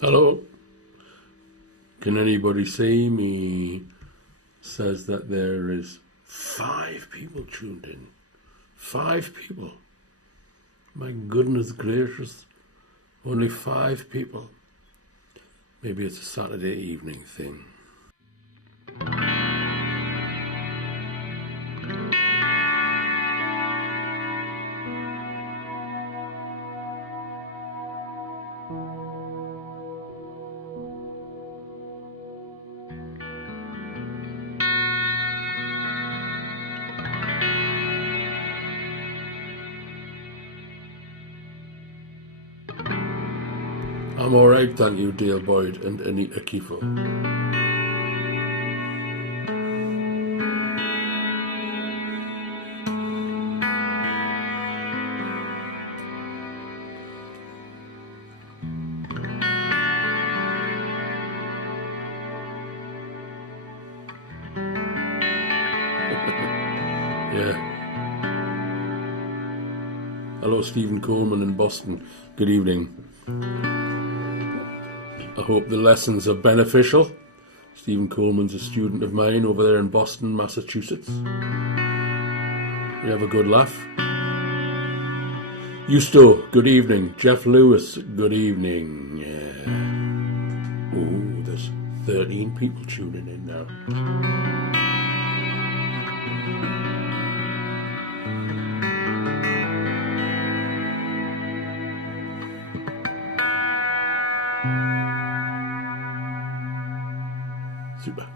Hello. Can anybody see me? Says that there is 5 people tuned in. 5 people. My goodness gracious. Only 5 people. Maybe it's a Saturday evening thing. I'm alright, thank you, Dale Boyd and Anita Kiefer. Yeah. Hello, Stephen Coleman in Boston. Good evening. I hope the lessons are beneficial. Stephen Coleman's a student of mine over there in Boston, Massachusetts. We have a good laugh. Eusto, good evening. Jeff Lewis, good evening. Yeah. Oh, there's 13 people tuning in now. Super.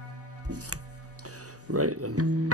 Right then.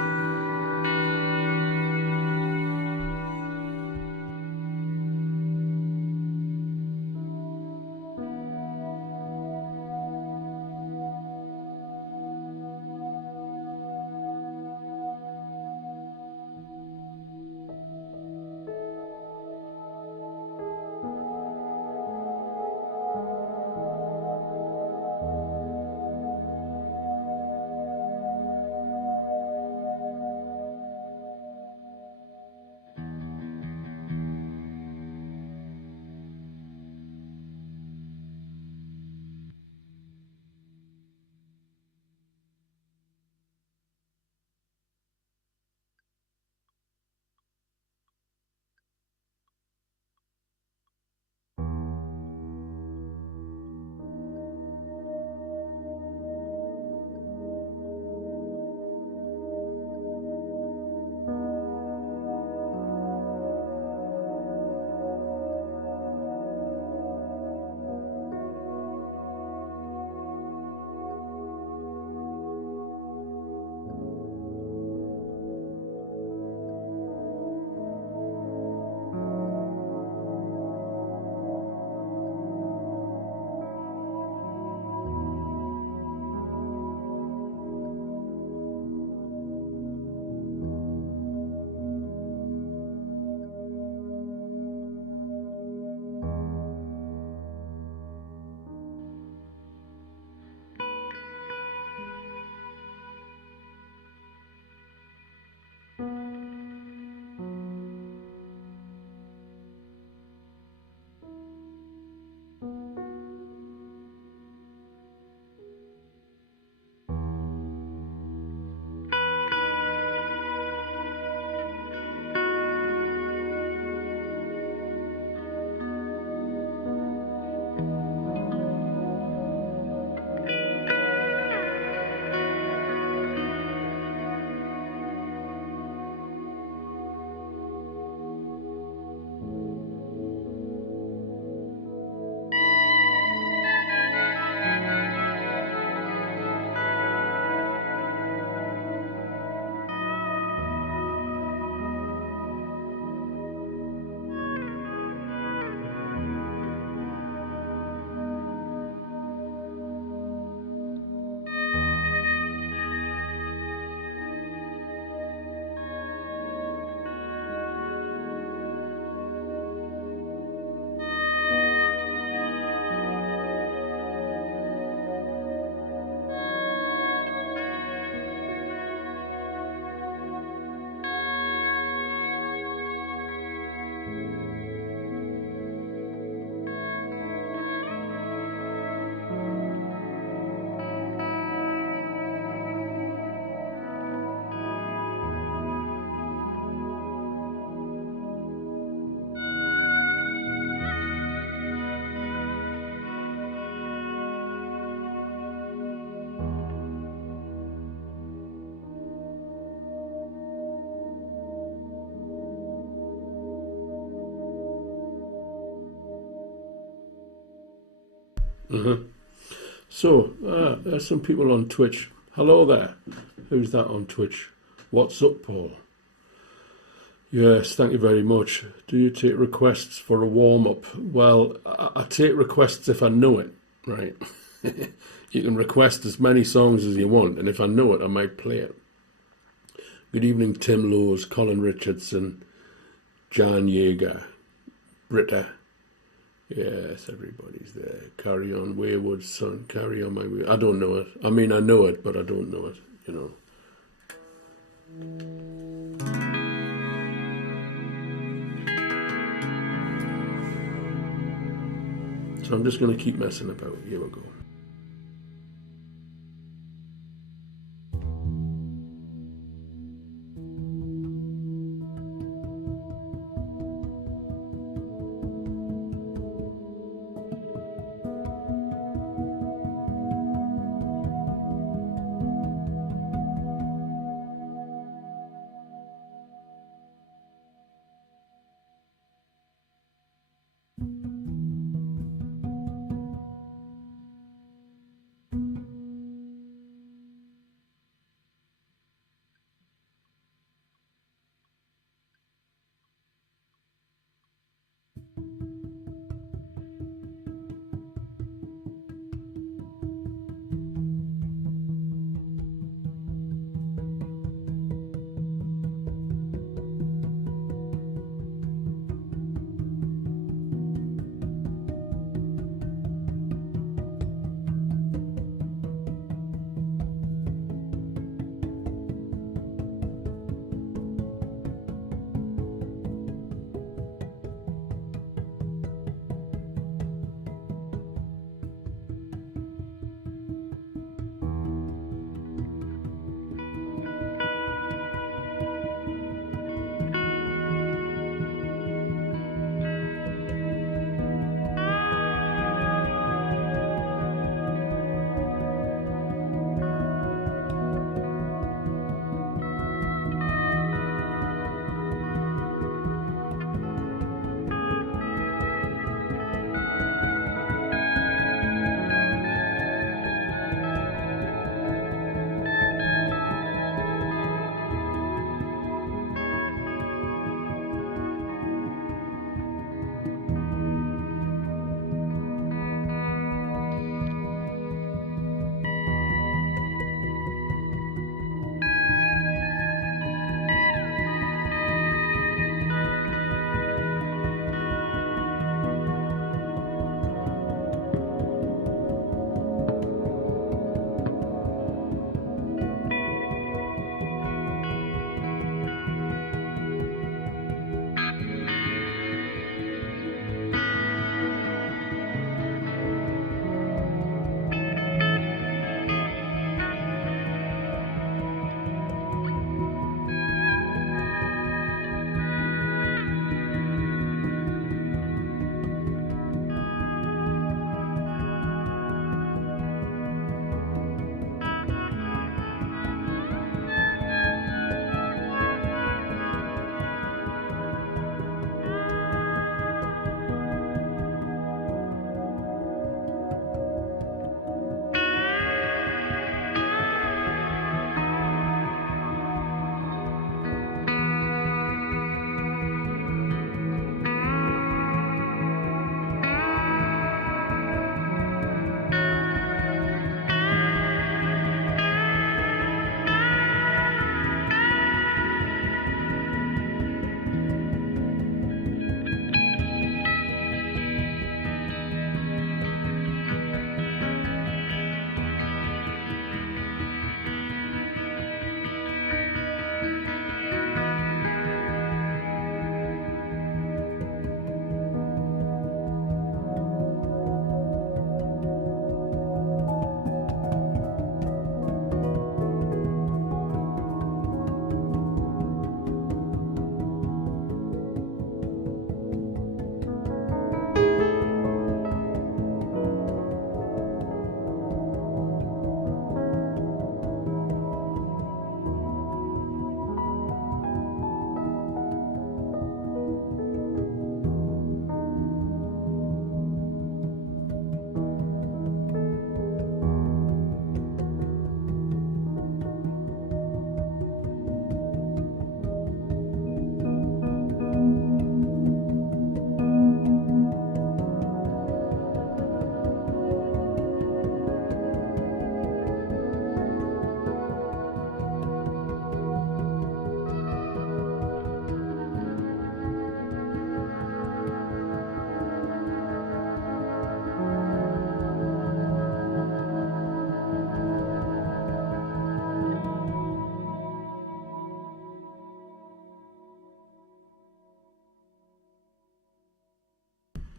So, there's some people on Twitch. Hello there. Who's that on Twitch? What's up, Paul? Yes, thank you very much. Do you take requests for a warm-up? Well, I take requests if I know it, right? You can request as many songs as you want, and if I know it, I might play it. Good evening, Tim Lowes, Colin Richardson, Jan Yeager, Britta. Yes, everybody's there. Carry on, wayward son. Carry on, my way. I don't know it. I mean, I know it, but I don't know it, you know. So I'm just going to keep messing about. Here we go.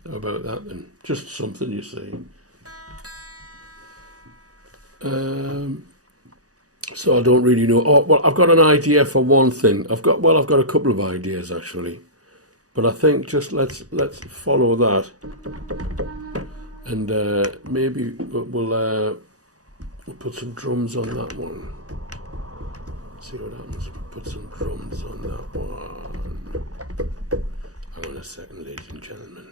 How about that then? Just something, you see. So I don't really know. Oh, well, I've got an idea for one thing. I've got a couple of ideas actually, but I think just let's follow that, and maybe we'll put some drums on that one. See what happens. Put some drums on that one. Hang on a second, ladies and gentlemen.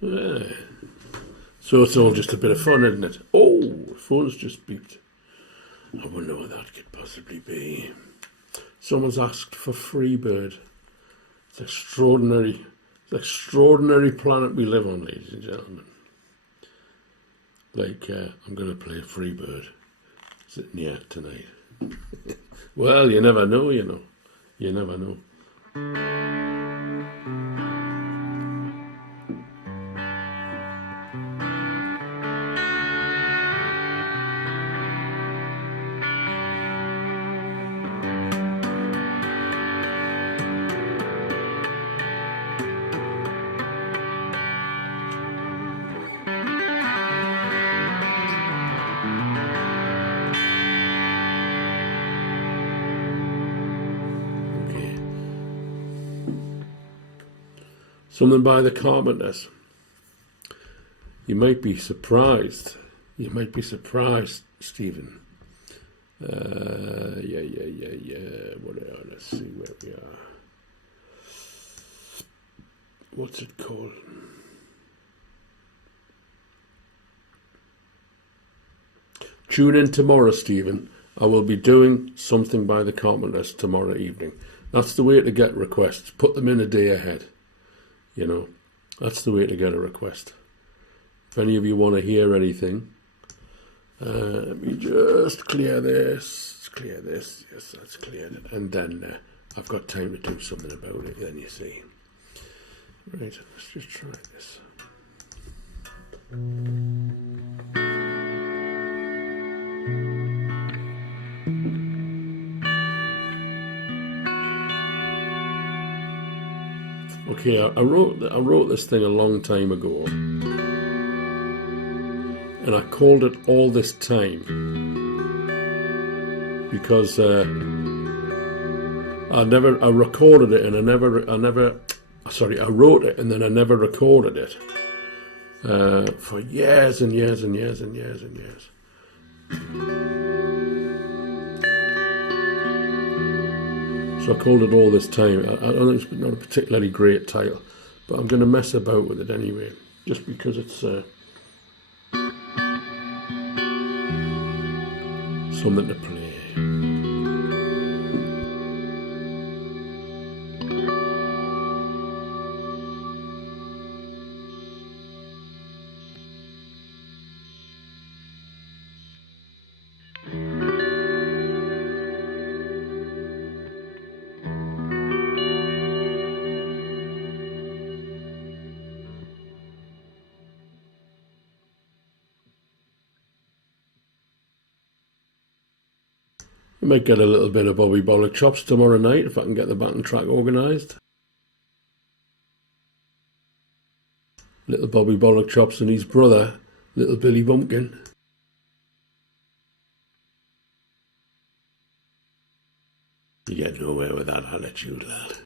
Yeah. So it's all just a bit of fun, isn't it? Oh, the phone's just beeped. I wonder what that could possibly be. Someone's asked for Freebird. It's extraordinary. It's an extraordinary planet we live on, ladies and gentlemen. Like, I'm going to play Freebird sitting here tonight. Well, you never know, you know. You never know. Something by the Carpenters. You might be surprised. You might be surprised, Stephen. Yeah. What are, let's see where we are. What's it called? Tune in tomorrow, Stephen. I will be doing something by the Carpenters tomorrow evening. That's the way to get requests. Put them in a day ahead. You know, that's the way to get a request. If any of you want to hear anything, let me just clear this. Clear this. Yes, that's cleared. And then I've got time to do something about it. Then you see. Right, let's just try this. Okay, I wrote this thing a long time ago, and I called it All This Time because I recorded it and I wrote it and then I never recorded it for years and years and years and years and years. So I called it All This Time. I don't think it's not a particularly great title, but I'm going to mess about with it anyway, just because it's something to play. I might get a little bit of Bobby Bollock chops tomorrow night if I can get the backing track organised. Little Bobby Bollock chops and his brother, Little Billy Bumpkin. You get nowhere with that attitude, lad.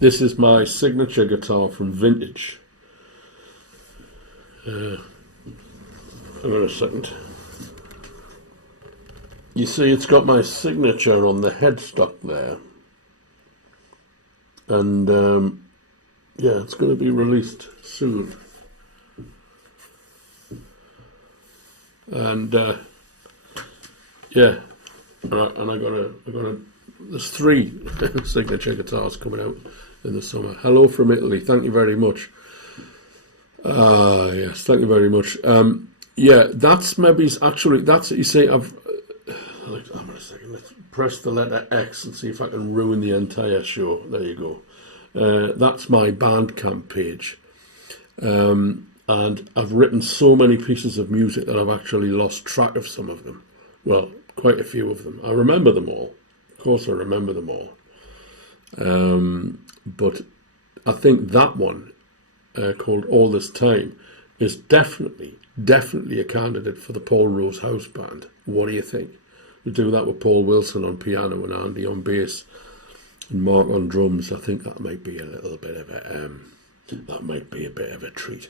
This is my signature guitar from Vintage. Hang on a second. You see, it's got my signature on the headstock there. And, yeah, it's going to be released soon. And, yeah, and I got a, there's 3 signature guitars coming out in the summer. Hello from Italy, thank you very much. Yes, thank you very much. Yeah, that's maybe actually, that's, you see, I've, hang on a second, let's press the letter X and see if I can ruin the entire show. There you go. That's my Bandcamp page. And I've written so many pieces of music that I've actually lost track of some of them. Well, quite a few of them. I remember them all. Of course I remember them all. But I think that one, called All This Time, is definitely a candidate for the Paul Rose House Band. What do you think? We do that with Paul Wilson on piano and Andy on bass and Mark on drums. I think that might be a little bit of a treat.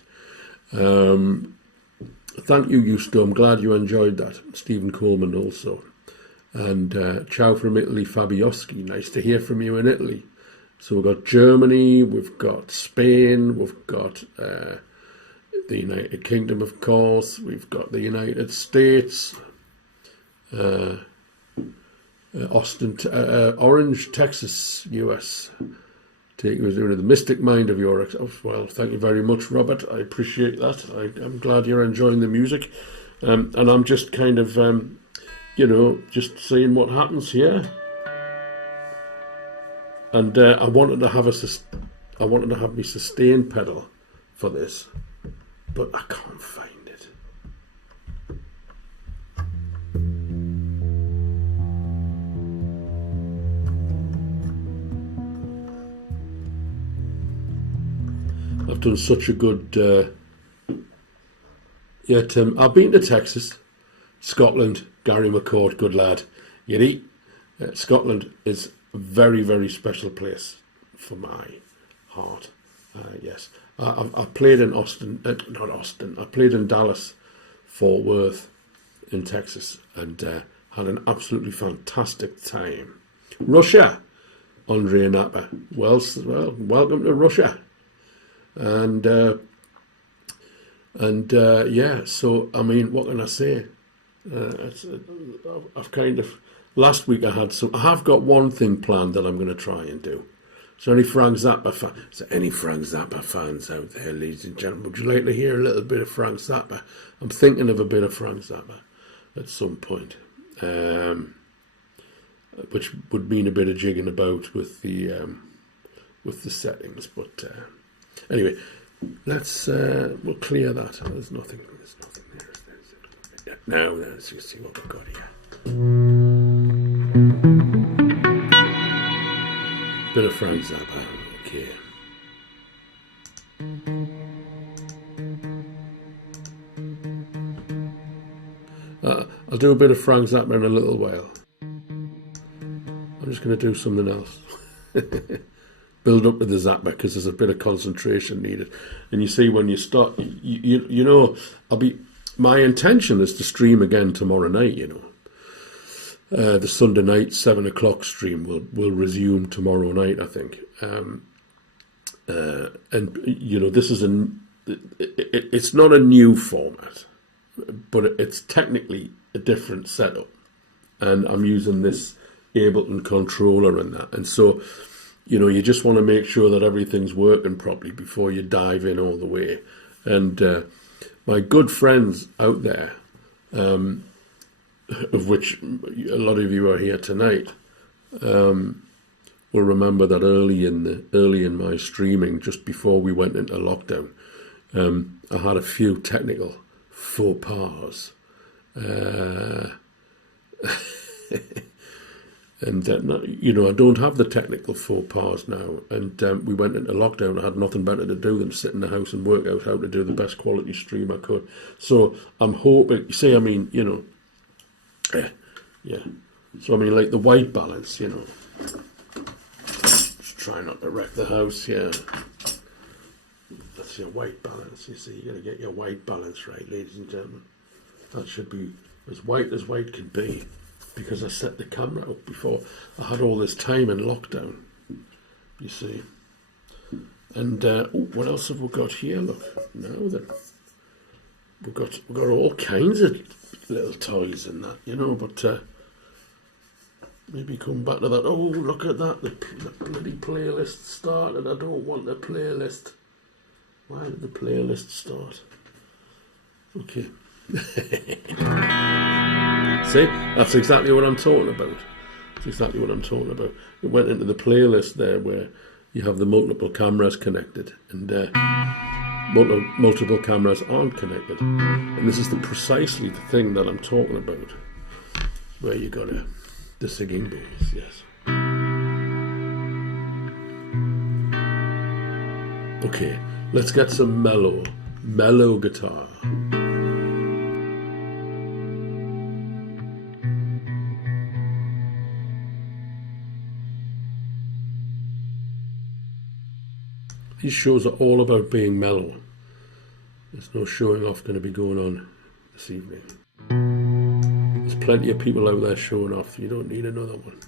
Thank you, Justo. I'm glad you enjoyed that. Stephen Coleman also. And ciao from Italy, Fabioschi. Nice to hear from you in Italy. So we've got Germany, we've got Spain, we've got the United Kingdom, of course, we've got the United States, Austin, Orange, Texas, US. Take you as the mystic mind of your... Well, thank you very much, Robert. I appreciate that. I'm glad you're enjoying the music. And I'm just kind of, you know, just seeing what happens here. And I wanted to have my sustain pedal for this, but I can't find it. I've done such a good. Yeah, Tim. I've been to Texas, Scotland. Gary McCord, good lad. Yeti. Scotland is a very, very special place for my heart. Yes, I've played in Austin, not Austin. I played in Dallas, Fort Worth, in Texas, and had an absolutely fantastic time. Russia, Andre Napa. Well, welcome to Russia. And yeah. So I mean, what can I say? I've kind of. Last week I have got one thing planned that I'm going to try and do. Is there any Frank Zappa fans out there, ladies and gentlemen? Would you like to hear a little bit of Frank Zappa? I'm thinking of a bit of Frank Zappa at some point, which would mean a bit of jigging about with the settings. But anyway, we'll clear that. There's nothing there. Now let's see what we've got here. Bit of Frank Zappa, okay. I'll do a bit of Frank Zappa in a little while. I'm just going to do something else. Build up to the Zappa because there's a bit of concentration needed. And you see, when you start, you know, my intention is to stream again tomorrow night, you know. The Sunday night 7 o'clock stream will resume tomorrow night, I think. And you know, this is it's not a new format, but it's technically a different setup. And I'm using this Ableton controller and that. And so, you know, you just want to make sure that everything's working properly before you dive in all the way. And my good friends out there, of which a lot of you are here tonight, will remember that early in my streaming, just before we went into lockdown, I had a few technical faux pas, and you know, I don't have the technical faux pas now. And we went into lockdown. I had nothing better to do than sit in the house and work out how to do the best quality stream I could. So I'm hoping. See, I mean, you know. Yeah. So I mean, like the white balance, you know. Let's try not to wreck the house, yeah. That's your white balance, you see. You got to get your white balance right, ladies and gentlemen. That should be as white can be, because I set the camera up before I had all this time in lockdown, you see. And what else have we got here? Look, now that we've got all kinds of little toys in that, you know. But maybe come back to that. Oh, look at that! The bloody playlist started. I don't want the playlist. Why did the playlist start? Okay. See, that's exactly what I'm talking about. That's exactly what I'm talking about. It went into the playlist there where you have the multiple cameras connected, and multiple cameras aren't connected. And this is precisely the thing that I'm talking about, where you got the singing bowls, yes. Okay, let's get some mellow guitar. These shows are all about being mellow. There's no showing off going to be going on this evening. There's plenty of people out there showing off. You don't need another one.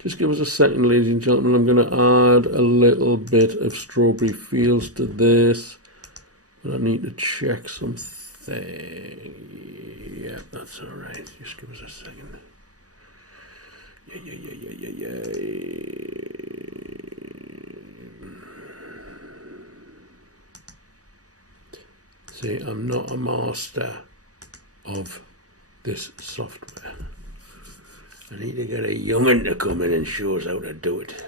Just give us a second, ladies and gentlemen. I'm going to add a little bit of strawberry fields to this. But I need to check something. Yeah, that's all right. Just give us a second. Yeah. See, I'm not a master of this software. I need to get a young'un to come in and show us how to do it.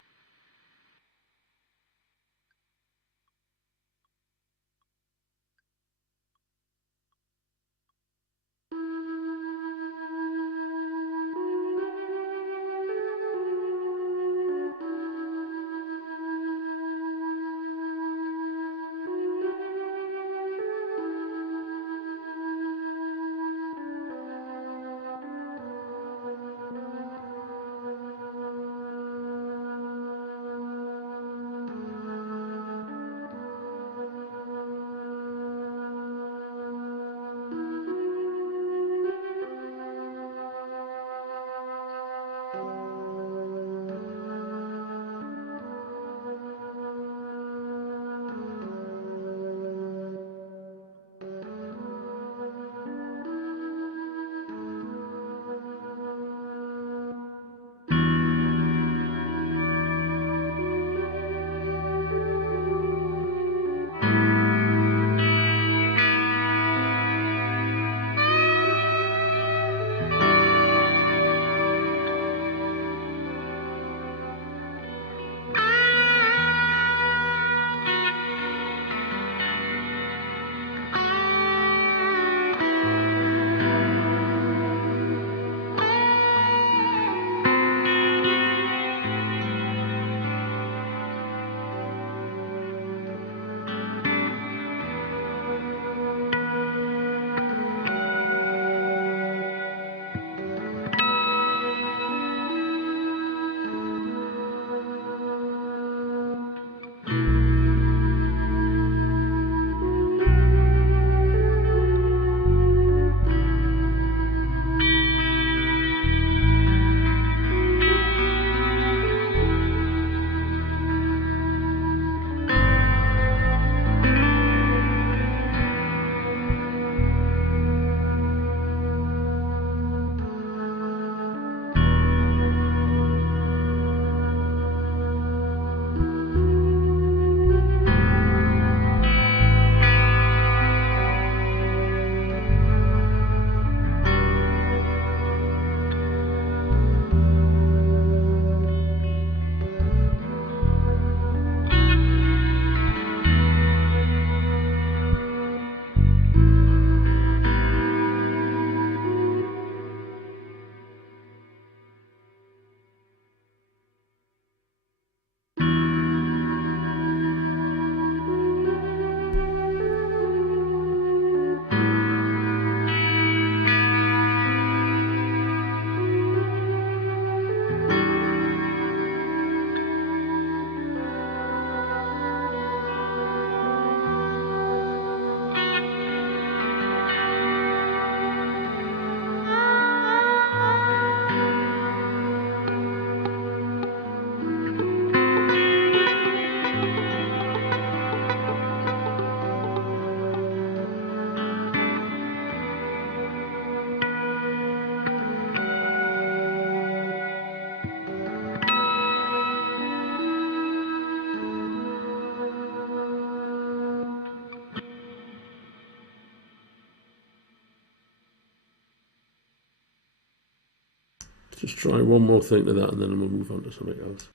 Just try one more thing to that and then we'll move on to something else.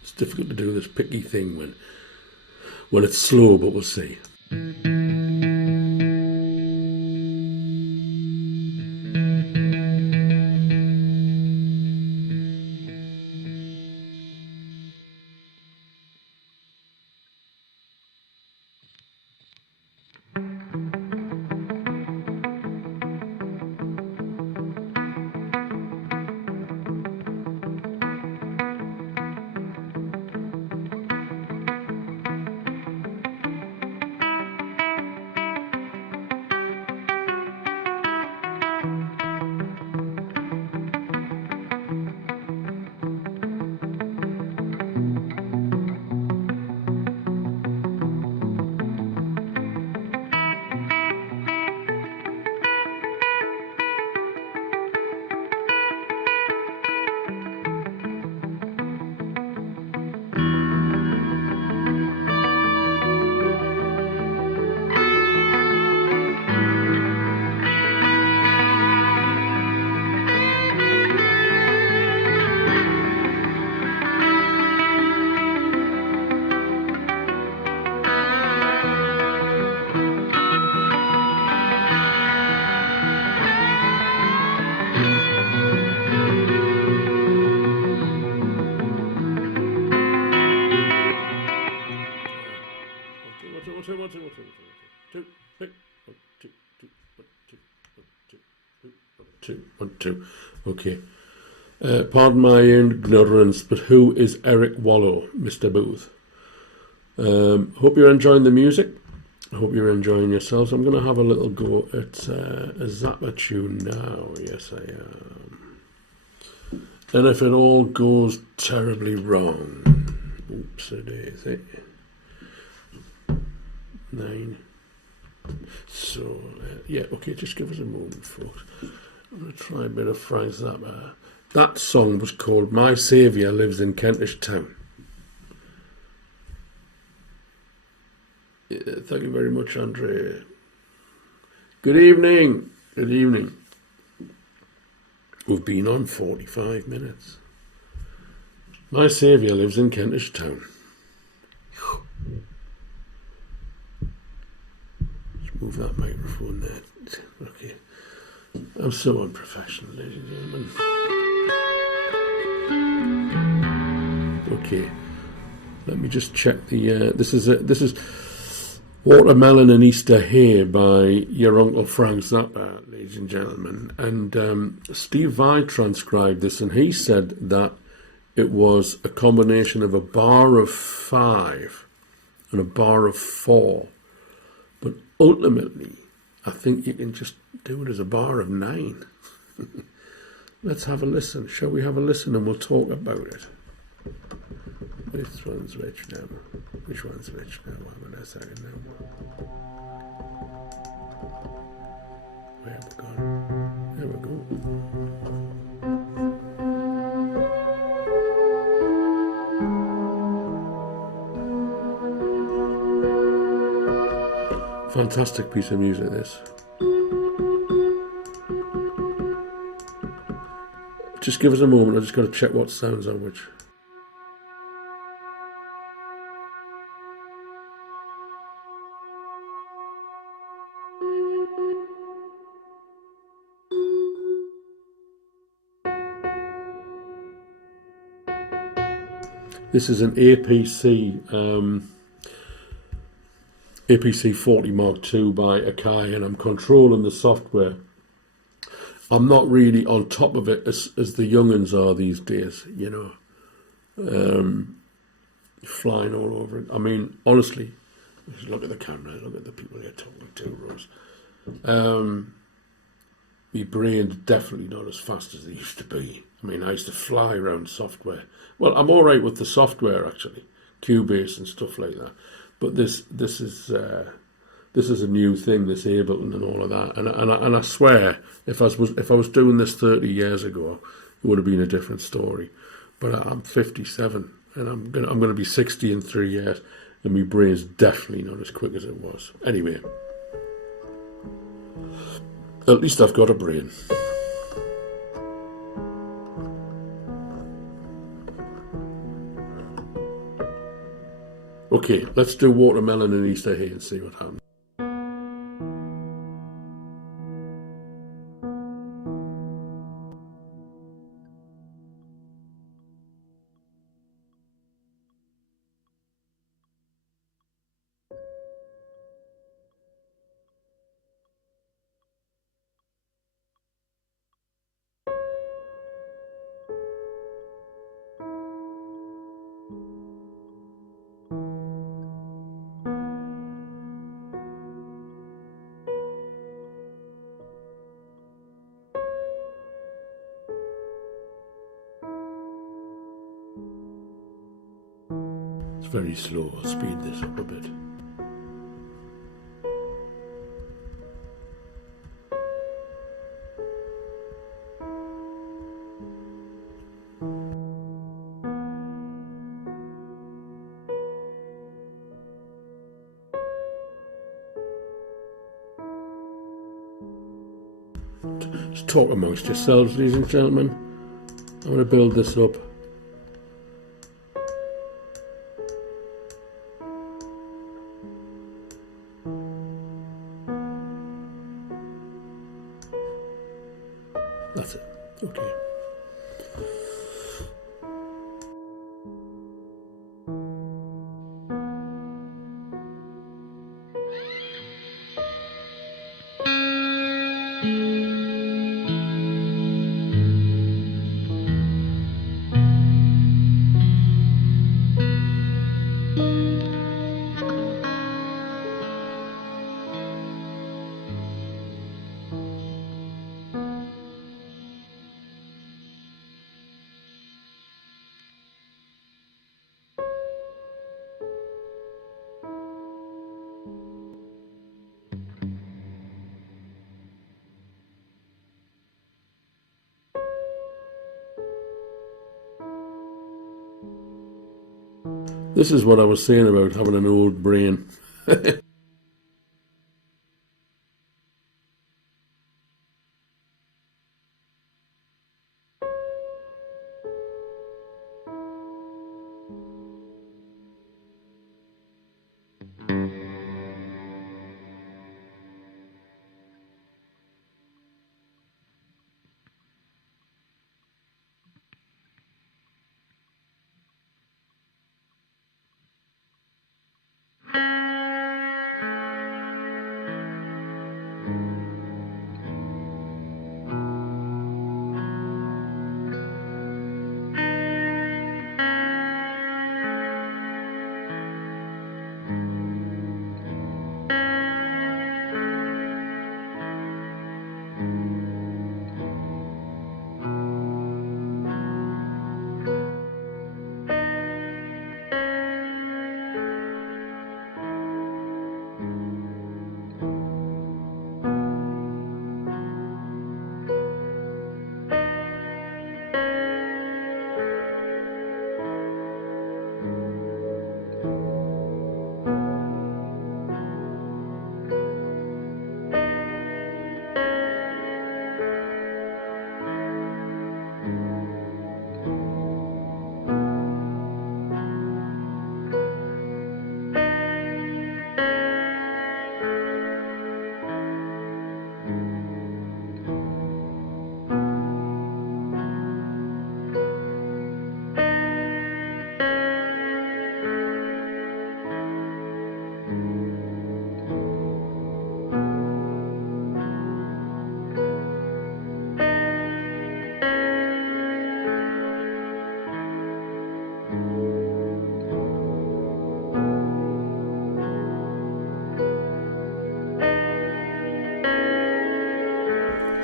It's difficult to do this picky thing when it's slow, but we'll see. 1, 2. Okay. Pardon my ignorance, but who is Eric Wallow, Mr. Booth? Hope you're enjoying the music. I hope you're enjoying yourselves. I'm going to have a little go at a Zappa tune now. Yes, I am. And if it all goes terribly wrong, oops, a daisy. 9. So, yeah, okay, just give us a moment, folks. I'm going to try a bit of Frank Zappa. That song was called My Saviour Lives in Kentish Town. Thank you very much, Andre. Good evening. Good evening. We've been on 45 minutes. My saviour lives in Kentish Town. Let's move that microphone there. Okay. I'm so unprofessional, ladies and gentlemen. Okay. Let me just check the. This is Watermelon and Easter Hay by your Uncle Frank Zappa, ladies and gentlemen. And Steve Vai transcribed this, and he said that it was a combination of a bar of 5 and a bar of 4. But ultimately, I think you can just do it as a bar of 9. Let's have a listen. Shall we have a listen and we'll talk about it? Which one's which now? Which one's which now? I'm in a second now. Where have we gone? There we go. Fantastic piece of music, this. Just give us a moment. I just got to check what sounds are which. This is an APC 40 Mark II by Akai, and I'm controlling the software. I'm not really on top of it as the young'uns are these days, you know, flying all over it. I mean, honestly, just look at the camera, look at the people you're talking to, Rose. My brain's definitely not as fast as they used to be. I mean, I used to fly around software. Well, I'm all right with the software actually, Cabase and stuff like that. But this is a new thing, this Ableton and all of that. And I swear, if I was doing this 30 years ago, it would have been a different story. But I'm 57, and I'm gonna be 60 in 3 years, and my brain's definitely not as quick as it was. Anyway, at least I've got a brain. Okay, let's do Watermelon and Easter Hay and see what happens. Very slow. I'll speed this up a bit. Just talk amongst yourselves, ladies and gentlemen. I'm going to build this up. That's it. Okay. This is what I was saying about having an old brain.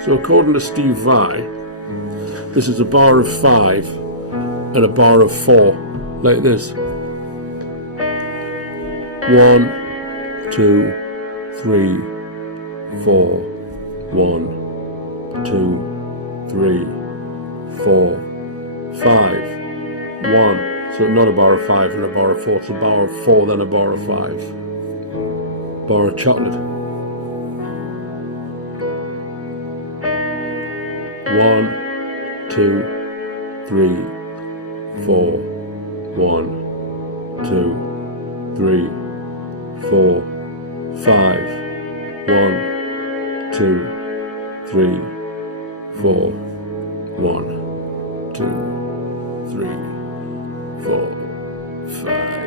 So according to Steve Vai, this is a bar of 5 and a bar of 4, like this. 1, 2, 3, 4, 1, 2, 3, 4, 5, 1. So not a bar of 5 and a bar of 4, it's a bar of 4 then a bar of 5. Bar of chocolate. 1, 2, 3, 4, 1, 2, 3, 4, 5, 1, 2, 3, 4, 1, 2, 3, 4, 5.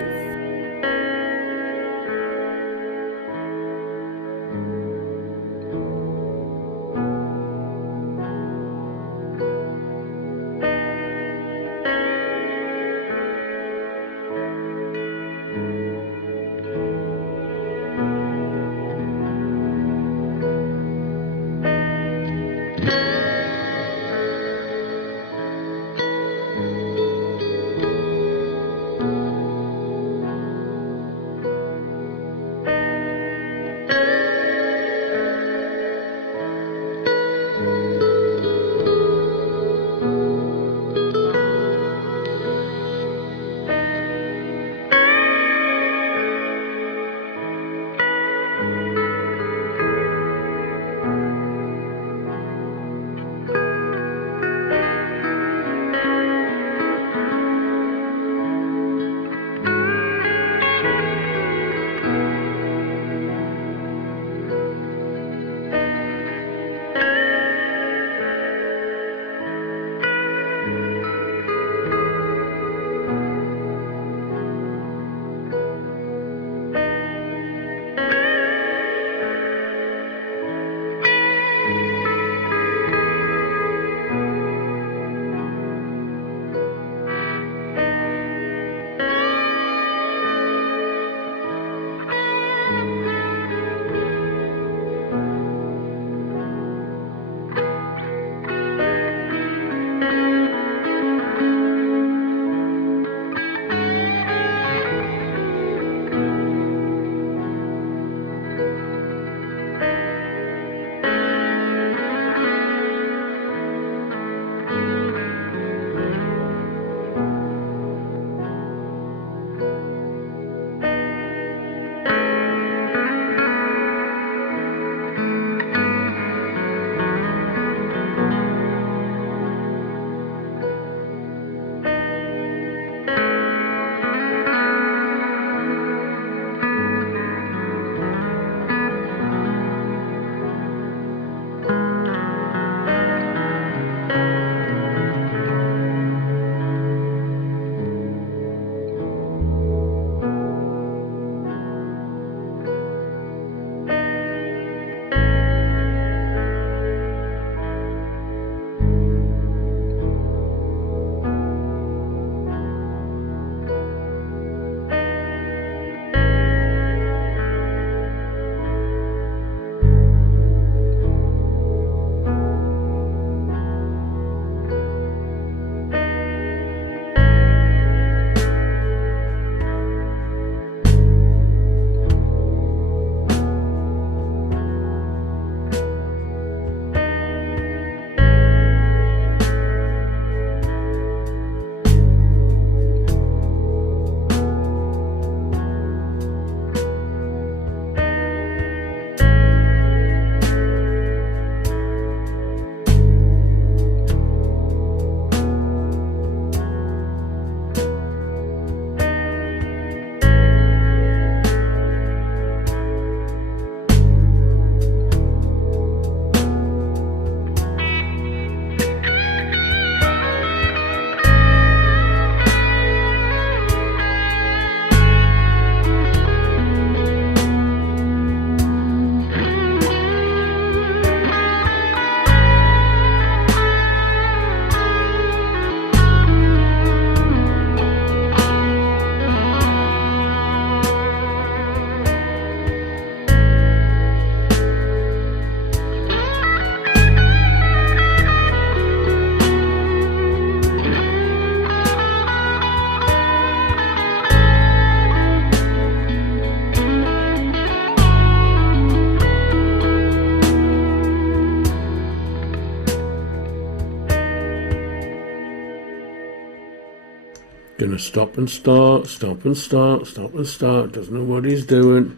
Gonna stop and start, stop and start, stop and start. Doesn't know what he's doing.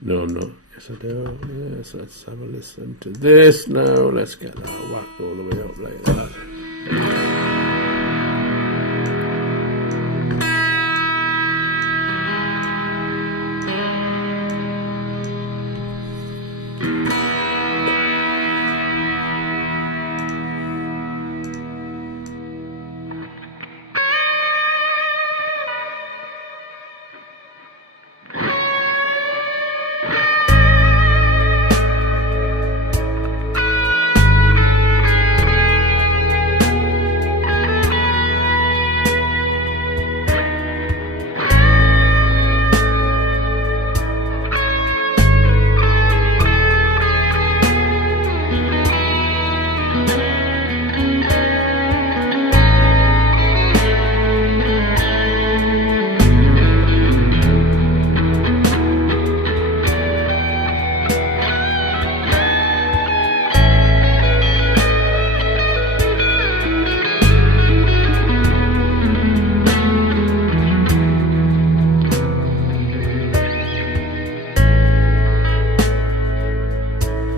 No, I'm not. Yes, I do. Yes, let's have a listen to this now. Let's get that whacked all the way up like that.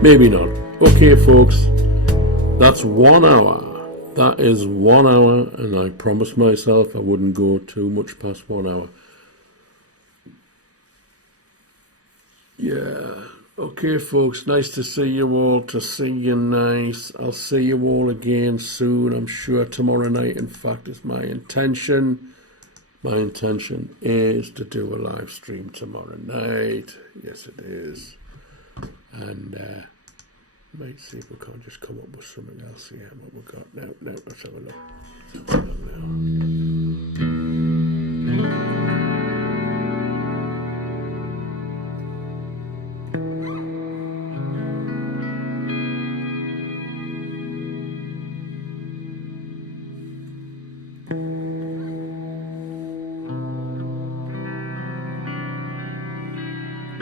Maybe not. Okay, folks, that's 1 hour. That is 1 hour, and I promised myself I wouldn't go too much past 1 hour. Yeah. Okay, folks, nice to see you all, to see you nice. I'll see you all again soon, I'm sure, tomorrow night. In fact, it's my intention. My intention is to do a live stream tomorrow night. Yes, it is. And might see if we can't just come up with something else here. What we got now? Let's have a look. Let's have a look now.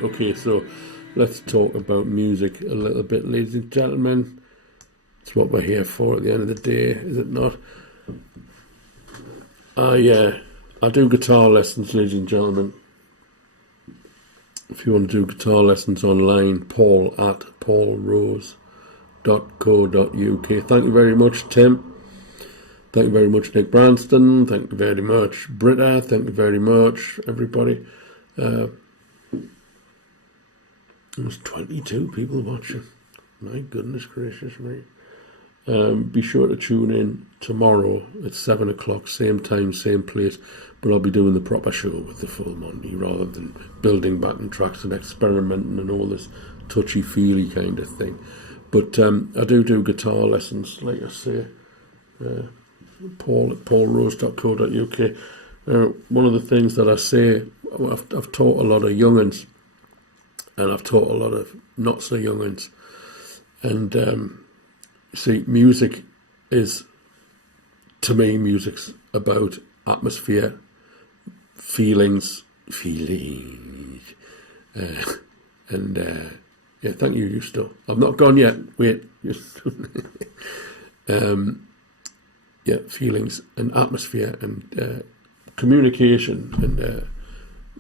Okay, so let's talk about music a little bit, ladies and gentlemen. It's what we're here for at the end of the day, is it not? I do guitar lessons, ladies and gentlemen. If you want to do guitar lessons online, paul@paulrose.co.uk. Thank you very much, Tim. Thank you very much, Nick Branston. Thank you very much, Britta. Thank you very much, everybody. There's 22 people watching. My goodness gracious me. Be sure to tune in tomorrow at 7 o'clock, same time, same place. But I'll be doing the proper show with the full Monday rather than building backing tracks and experimenting and all this touchy-feely kind of thing. But I do guitar lessons, like I say. paul@paulrose.co.uk. One of the things that I say, I've taught a lot of young'uns, and I've taught a lot of not so young'uns. And see, music is, to me, music's about atmosphere, feelings, and yeah, thank you, Justo. I've not gone yet. Wait, yeah, feelings and atmosphere and communication and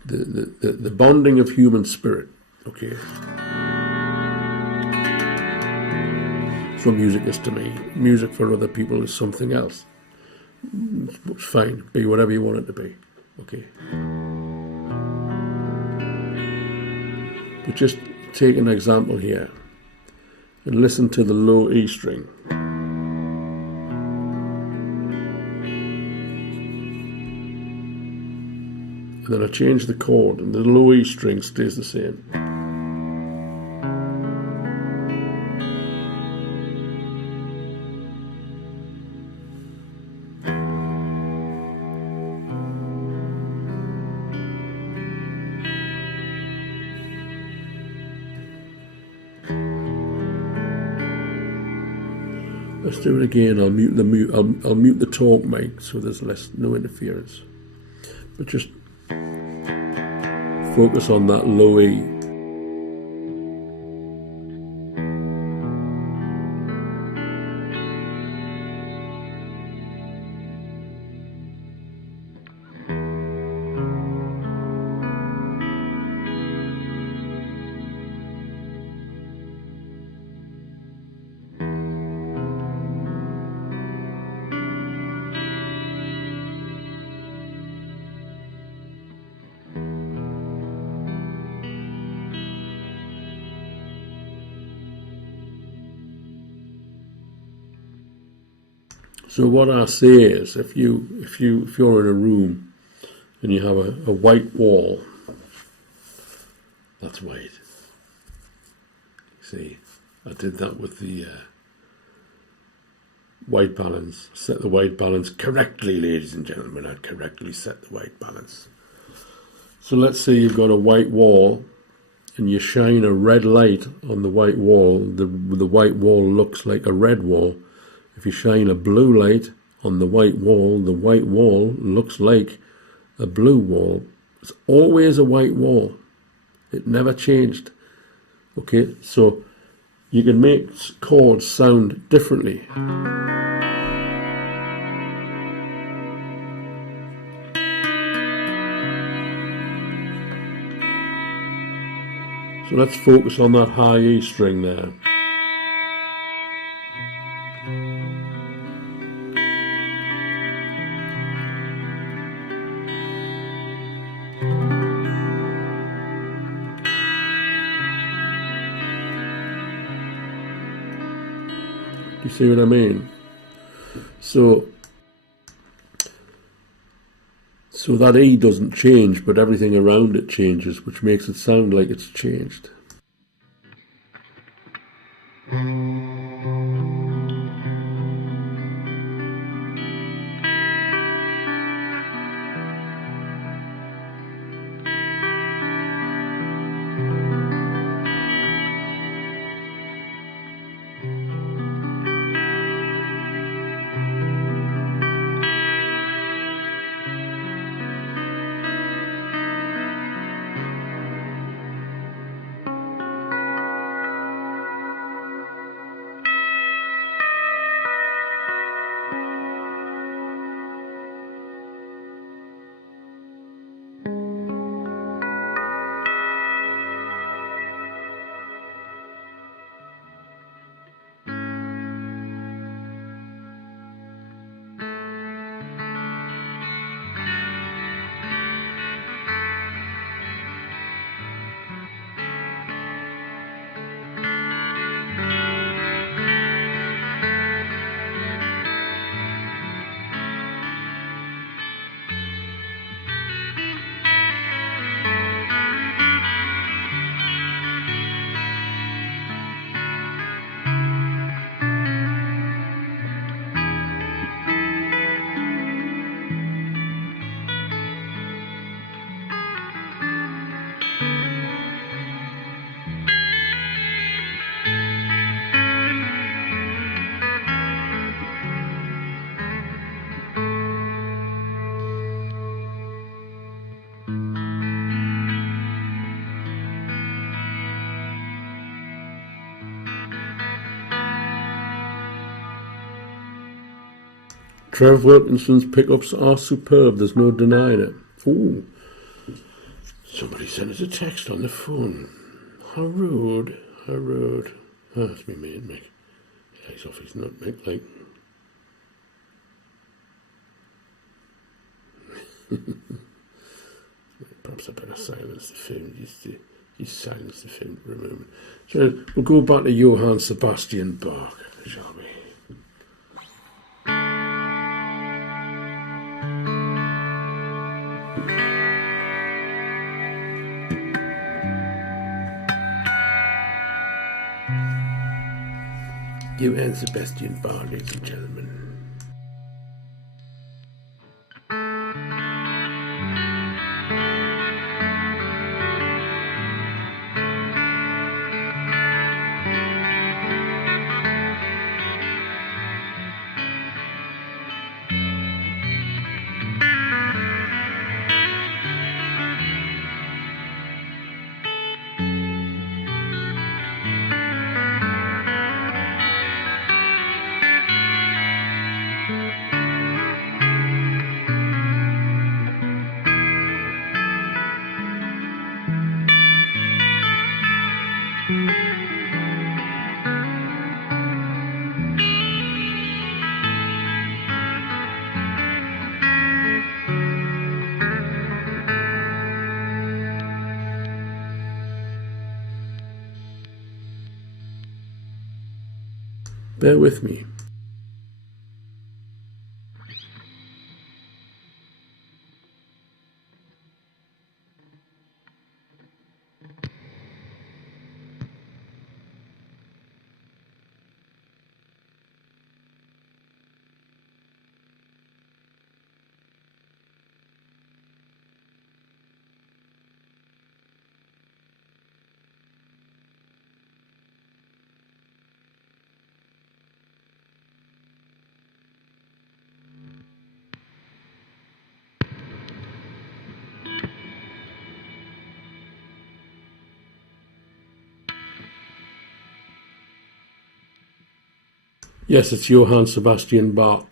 the bonding of human spirit. Okay. That's what music is to me. Music for other people is something else. It's fine. Be whatever you want it to be. Okay. But just take an example here and listen to the low E string. And then I change the chord and the low E string stays the same. Let's do it again. I'll mute the talk mic so there's no interference. But just focus on that low E. So what I say is, if you're in a room and you have a white wall, that's white. See, I did that with the white balance. Set the white balance correctly, ladies and gentlemen. I correctly set the white balance. So let's say you've got a white wall and you shine a red light on the white wall. The white wall looks like a red wall. If you shine a blue light on the white wall looks like a blue wall. It's always a white wall. It never changed. Okay, so you can make chords sound differently. So let's focus on that high E string there. Do you see what I mean? So that E doesn't change, but everything around it changes, which makes it sound like it's changed. Trev Wilkinson's pickups are superb, there's no denying it. Ooh, somebody sent us a text on the phone. How rude, how rude. Oh, that's me, mate, Mick. Yeah, he's off his nut, Mick, like. Perhaps I better silence the film, just silence the film for a moment. So we'll go back to Johann Sebastian Bach, shall we? Johann Sebastian Bach, ladies and gentlemen. Bear with me. Yes, it's Johann Sebastian Bach.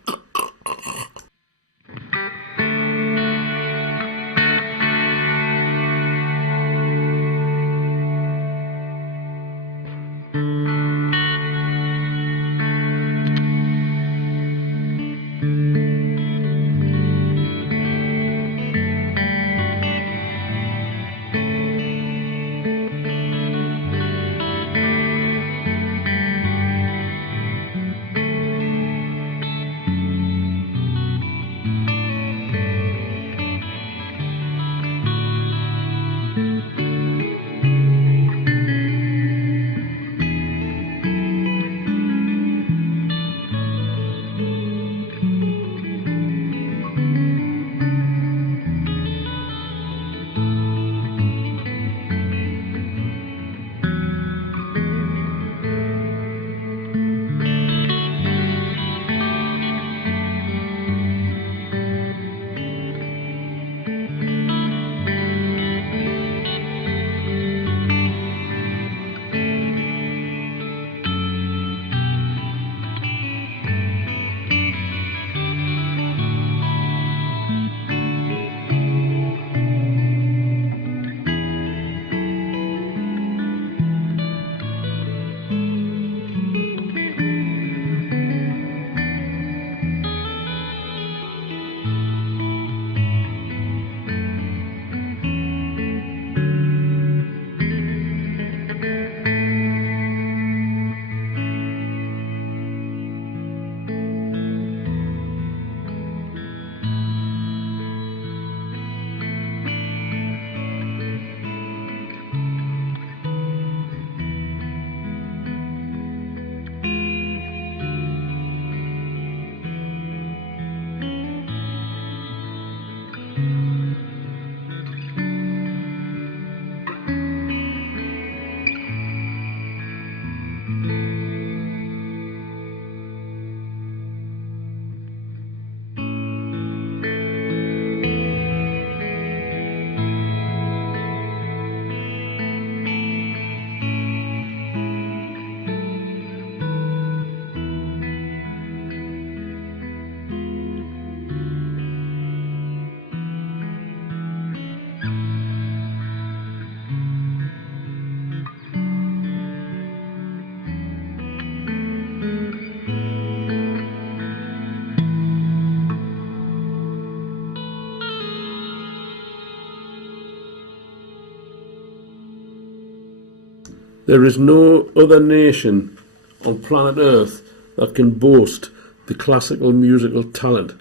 There is no other nation on planet Earth that can boast the classical musical talent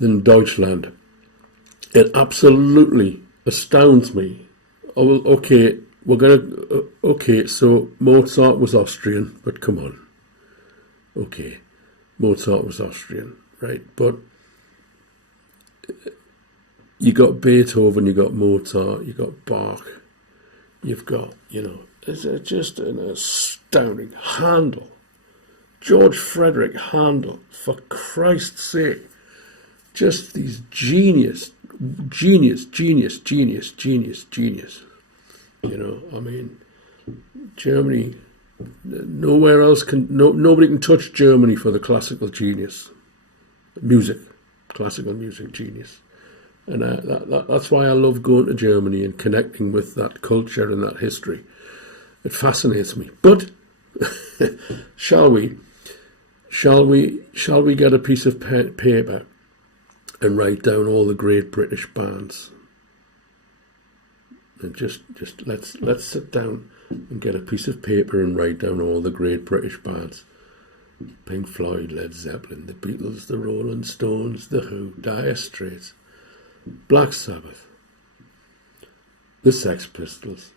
than Deutschland. It absolutely astounds me. Oh, well, okay, so Mozart was Austrian, but come on. Okay, Mozart was Austrian, right? But you got Beethoven, you got Mozart, you got Bach, you've got, it's just an astounding Handel. George Frederick Handel, for Christ's sake. Just these genius. Germany, nowhere else nobody can touch Germany for the classical genius. Classical music genius. And that's why I love going to Germany and connecting with that culture and that history. It fascinates me. But shall we get a piece of paper and write down all the great British bands? And just let's sit down and get a piece of paper and write down all the great British bands. Pink Floyd, Led Zeppelin, the Beatles, the Rolling Stones, the Who, Dire Straits, Black Sabbath, the Sex Pistols.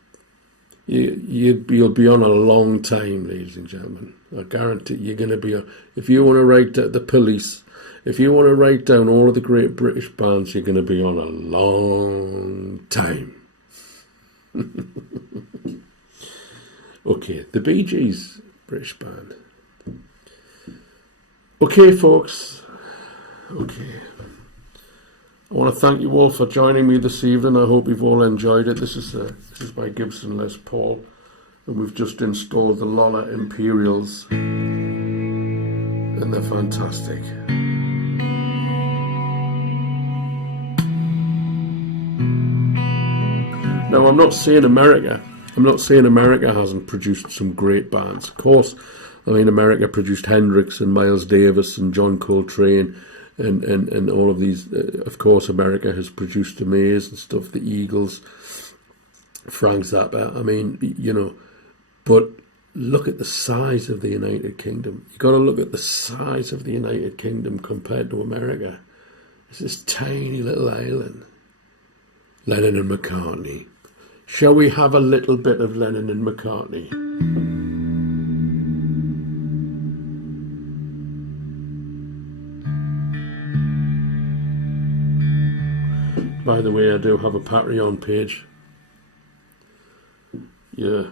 You'll be on a long time, ladies and gentlemen. I guarantee you're going to be on. If you want to write down the Police, if you want to write down all of the great British bands, you're going to be on a long time. Okay, the Bee Gees, British band. Okay, folks. Okay. I want to thank you all for joining me this evening. I hope you've all enjoyed it. This is my Gibson Les Paul, and we've just installed the Lollar Imperials. and they're fantastic. Now, I'm not saying America hasn't produced some great bands. Of course, I mean, America produced Hendrix and Miles Davis and John Coltrane and all of these. Of course, America has produced amazing stuff. The Eagles, Frank Zappa. I mean, you know, but look at the size of the United Kingdom. You've got to look at the size of the United Kingdom compared to America. It's this tiny little island. Lennon and McCartney. Shall we have a little bit of Lennon and McCartney? By the way, I do have a Patreon page. Yeah.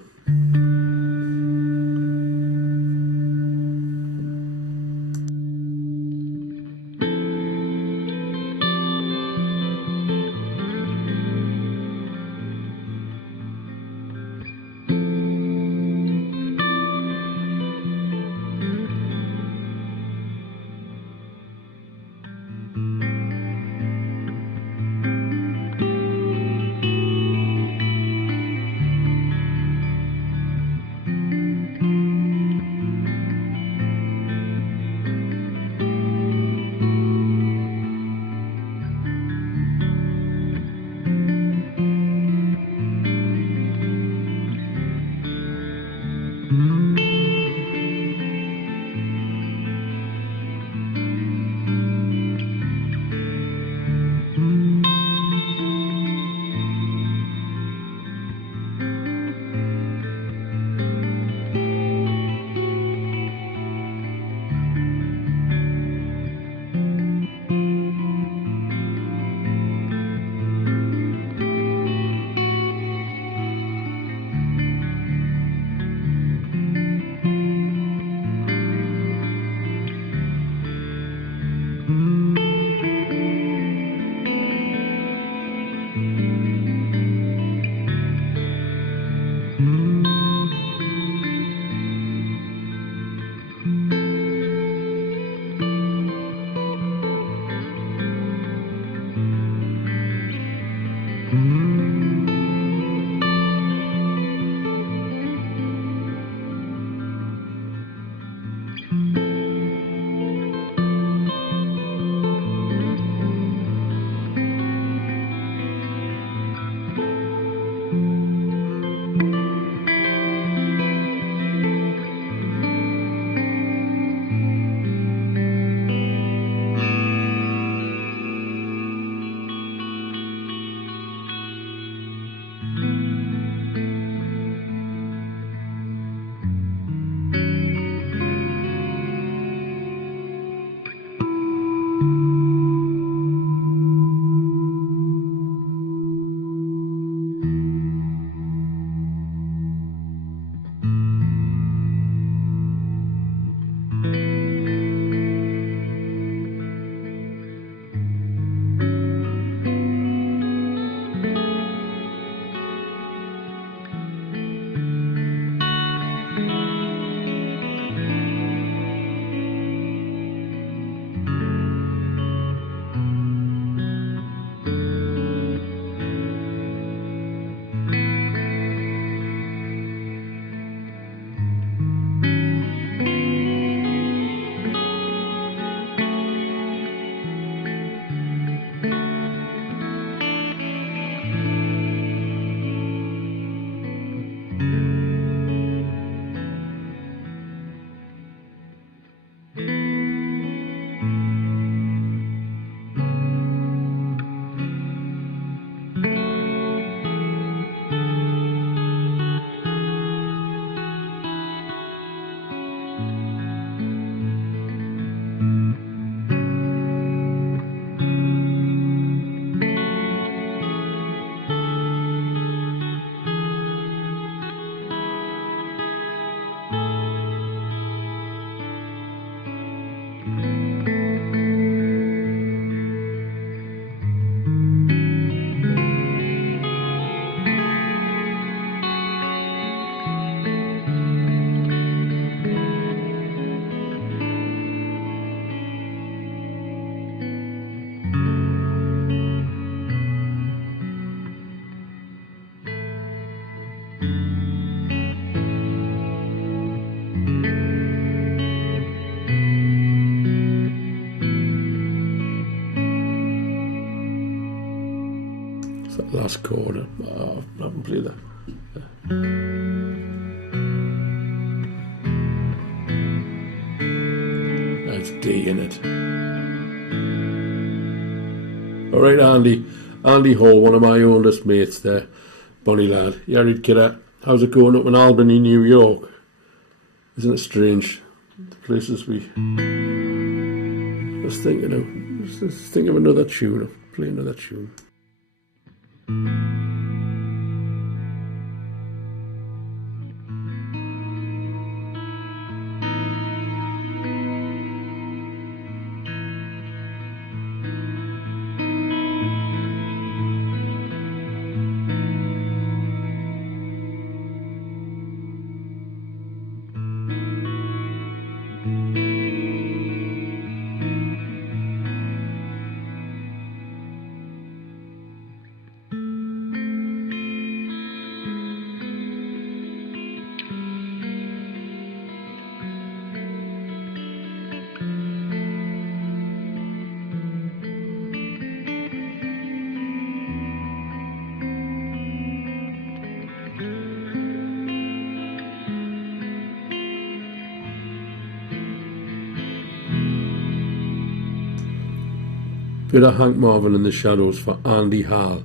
That last chord. Oh, I haven't played that. That's D in it. Alright, Andy Hall, one of my oldest mates there. Bonnie lad. Yarid Kidder. How's it going up in Albany, New York? Isn't it strange? The places we... Let's think of another tune. I'll play another tune. Bit of Hank Marvin in the Shadows for Andy Hall.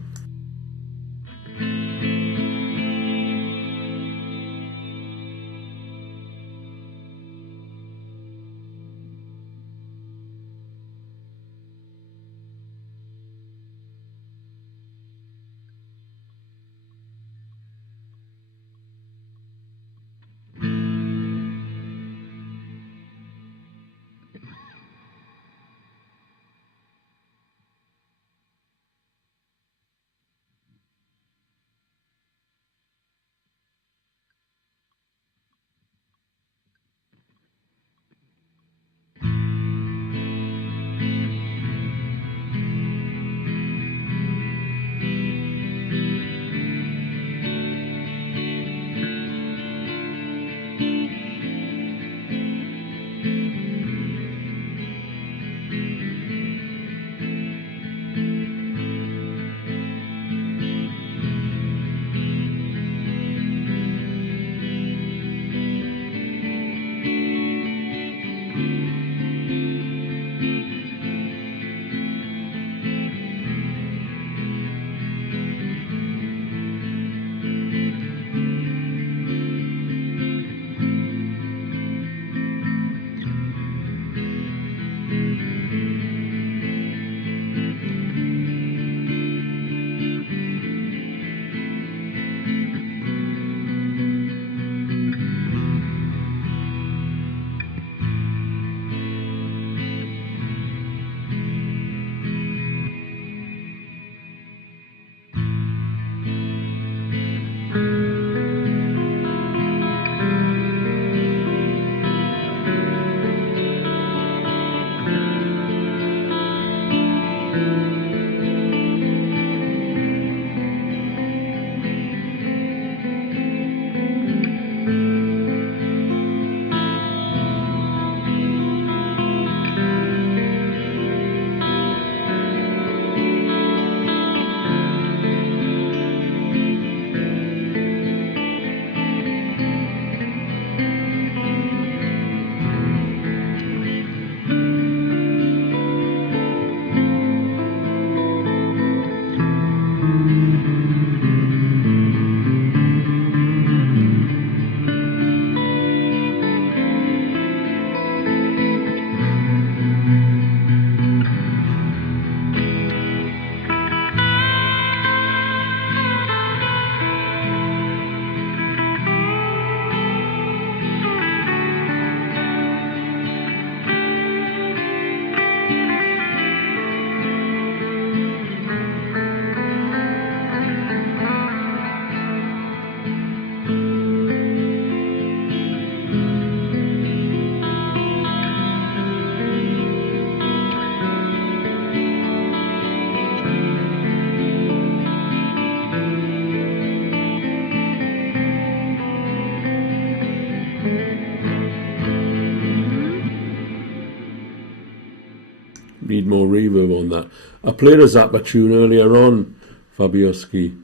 Need more reverb on that. I played a Zappa tune earlier on Fabioski.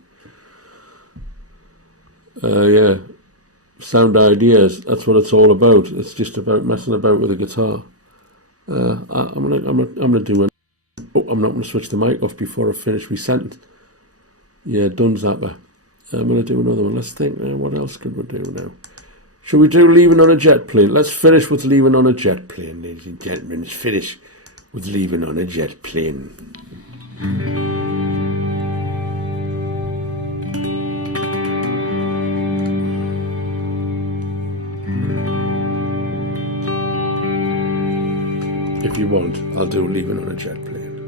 Yeah, sound ideas. That's what it's all about. It's just about messing about with a guitar. I'm gonna do it. Oh, I'm not gonna switch the mic off before I finish my sentence. Yeah, done zapper. I'm gonna do another one. Let's think. What else could we do now? Shall we do Leaving on a Jet Plane? Let's finish with Leaving on a Jet Plane, ladies and gentlemen. Let's finish with Leaving on a Jet Plane. If you want, I'll do Leaving on a Jet Plane.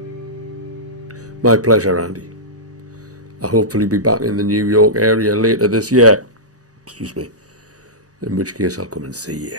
My pleasure, Andy. I'll hopefully be back in the New York area later this year. Excuse me. In which case I'll come and see you.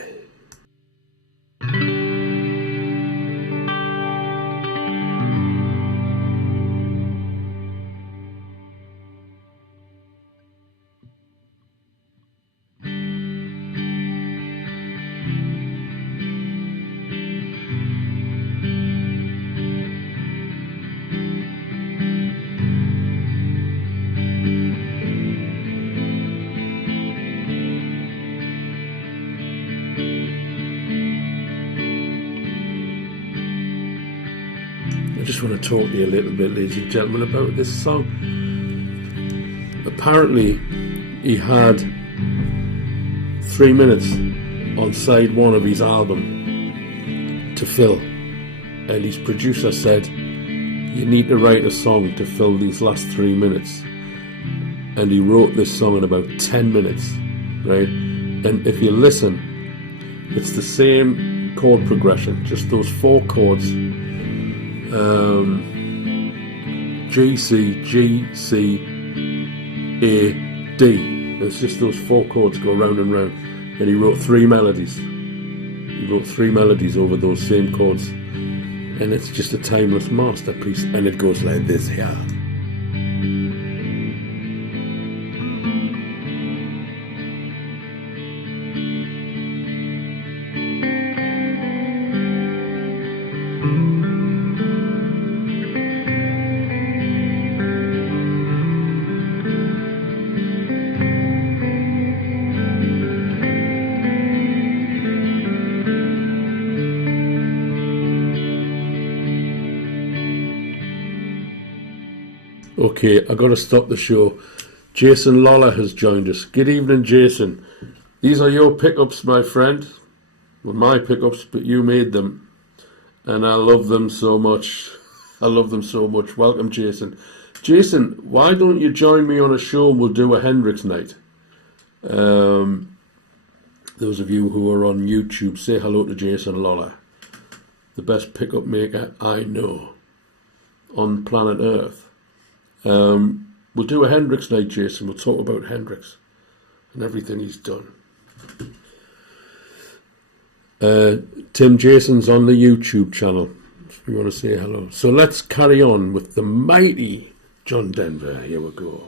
I just want to talk to you a little bit, ladies and gentlemen, about this song. Apparently, he had 3 minutes on side one of his album to fill, and his producer said, you need to write a song to fill these last 3 minutes. And he wrote this song in about 10 minutes, right? And if you listen, it's the same chord progression, just those 4 chords. G, C, G, C, A, D. It's just those 4 chords go round and round. And he wrote 3 melodies. He wrote 3 melodies over those same chords. And it's just a timeless masterpiece. And it goes like this here. Okay, I've got to stop the show. Jason Lollar has joined us. Good evening, Jason. These are your pickups, my friend. Well, my pickups, but you made them. And I love them so much. I love them so much. Welcome, Jason. Jason, why don't you join me on a show and we'll do a Hendrix night? Those of you who are on YouTube, say hello to Jason Lollar. The best pickup maker I know on planet Earth. We'll do a Hendrix night, Jason. We'll talk about Hendrix and everything he's done. Tim Jason's on the YouTube channel, if you want to say hello. So let's carry on with the mighty John Denver. Here we go.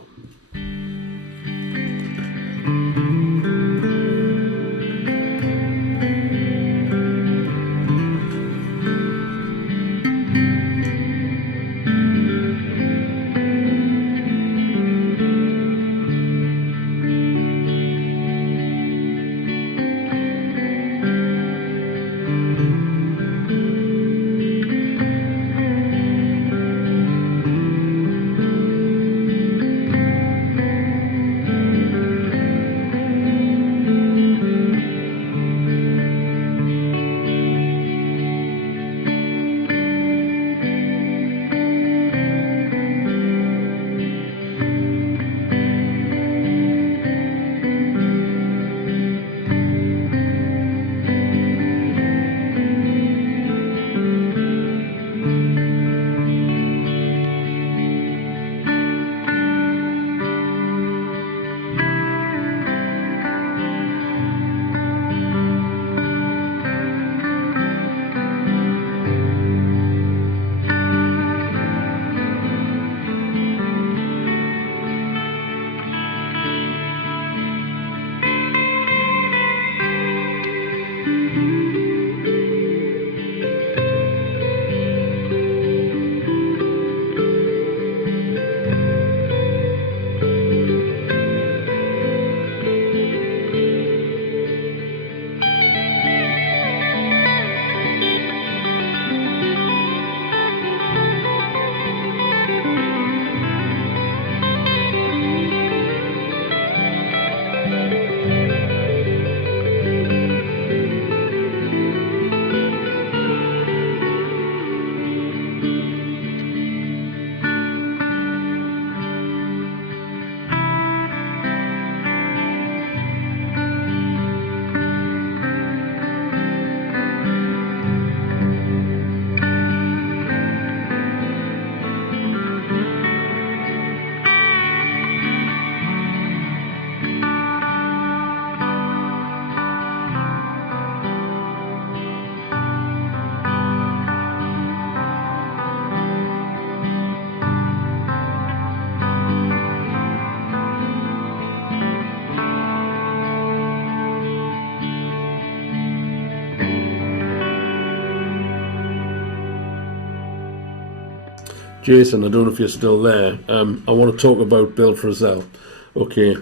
Jason, I don't know if you're still there. I want to talk about Bill Frisell. Okay,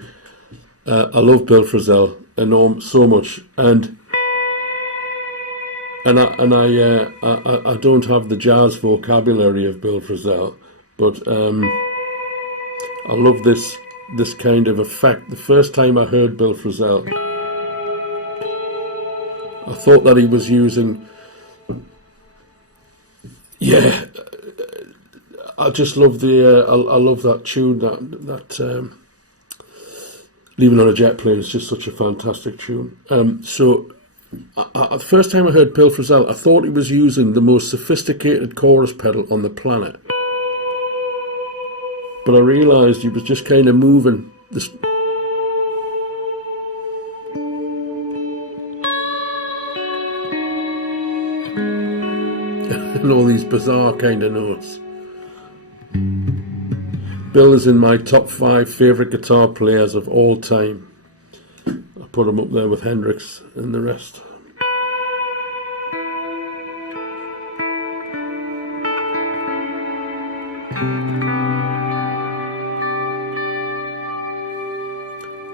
I love Bill Frisell so much, and I don't have the jazz vocabulary of Bill Frisell, but I love this kind of effect. The first time I heard Bill Frisell, I thought that he was using, I just love I love that tune, that Leaving on a Jet Plane is just such a fantastic tune. So the first time I heard Bill Frisell, I thought he was using the most sophisticated chorus pedal on the planet. But I realised he was just kind of moving this. And all these bizarre kind of notes. Bill is in my top 5 favourite guitar players of all time. I put him up there with Hendrix and the rest.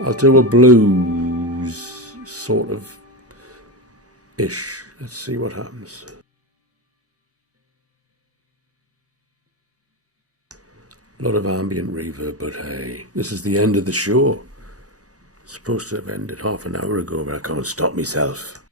I'll do a blues sort of ish. Let's see what happens. A lot of ambient reverb, but hey, this is the end of the show. It's supposed to have ended half an hour ago, but I can't stop myself.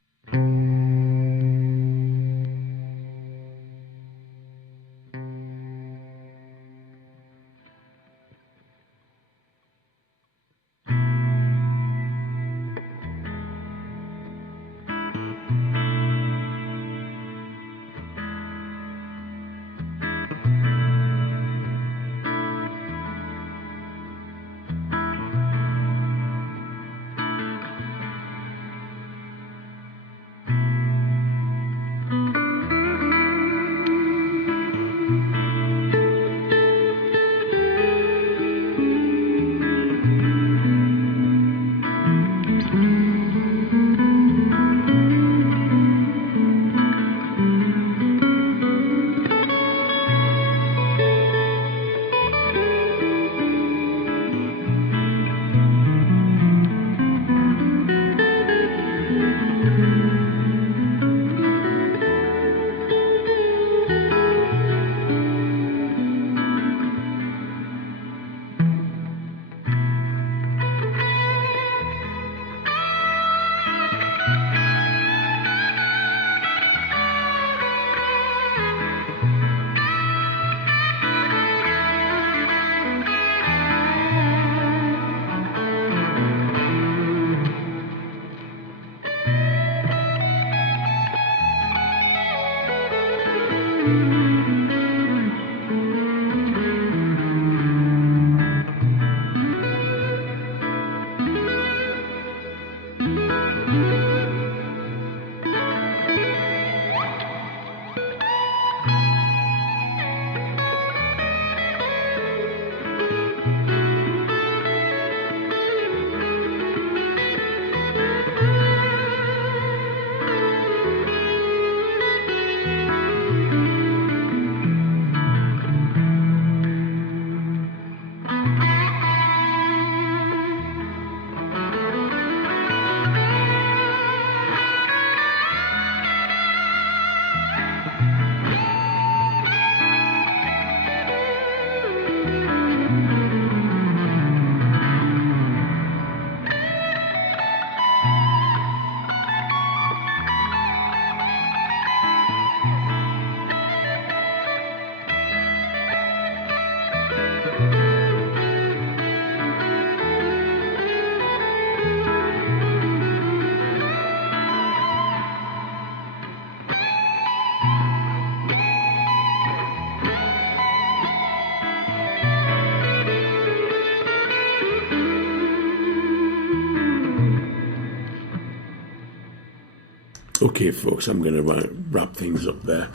Okay, folks, I'm going to wrap things up there.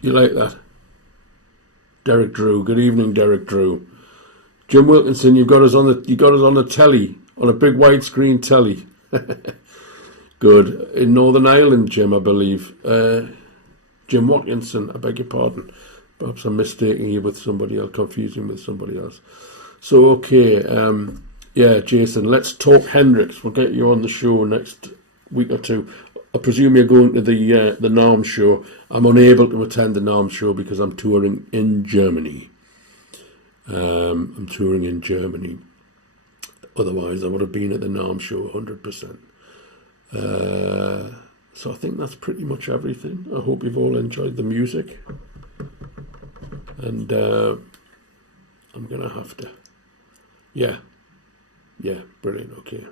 You like that? Derek Drew. Good evening, Derek Drew. Jim Wilkinson, you got us on the telly, on a big widescreen telly. Good. In Northern Ireland, Jim, I believe. Jim Watkinson, I beg your pardon. Perhaps I'm mistaking you with somebody else, confusing with somebody else. So, okay, yeah, Jason, let's talk Hendrix. We'll get you on the show next week or two. I presume you're going to the NARM show. I'm unable to attend the NARM show because I'm touring in Germany. I'm touring in Germany. Otherwise, I would have been at the NARM show 100%. So I think that's pretty much everything. I hope you've all enjoyed the music. And I'm going to have to... Yeah, brilliant, okay.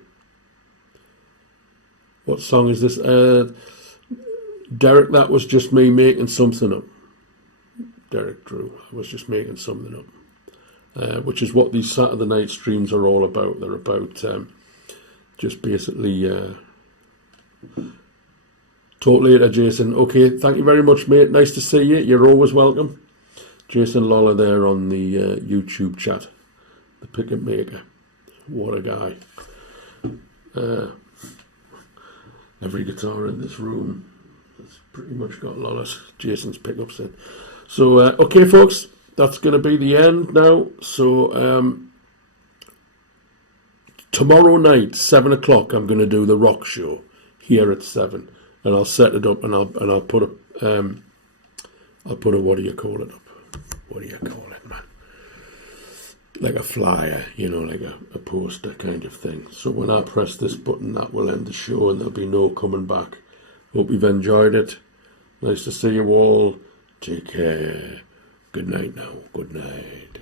What song is this? Derek, that was just me making something up. Derek Drew, I was just making something up. Which is what these Saturday night streams are all about. They're about just basically... Talk later, Jason. Okay, thank you very much, mate. Nice to see you. You're always welcome. Jason Lollar there on the YouTube chat. The pick and maker. What a guy. Every guitar in this room has pretty much got Jason's pickups in. So, okay, folks, that's going to be the end now. So, tomorrow night, 7 o'clock, I'm going to do the rock show here at 7. And I'll set it up and I'll put a what do you call it up? What do you call it, man? Like a flyer, you know, like a poster kind of thing. So when I press this button, that will end the show and there'll be no coming back. Hope you've enjoyed it. Nice to see you all. Take care. Good night now. Good night.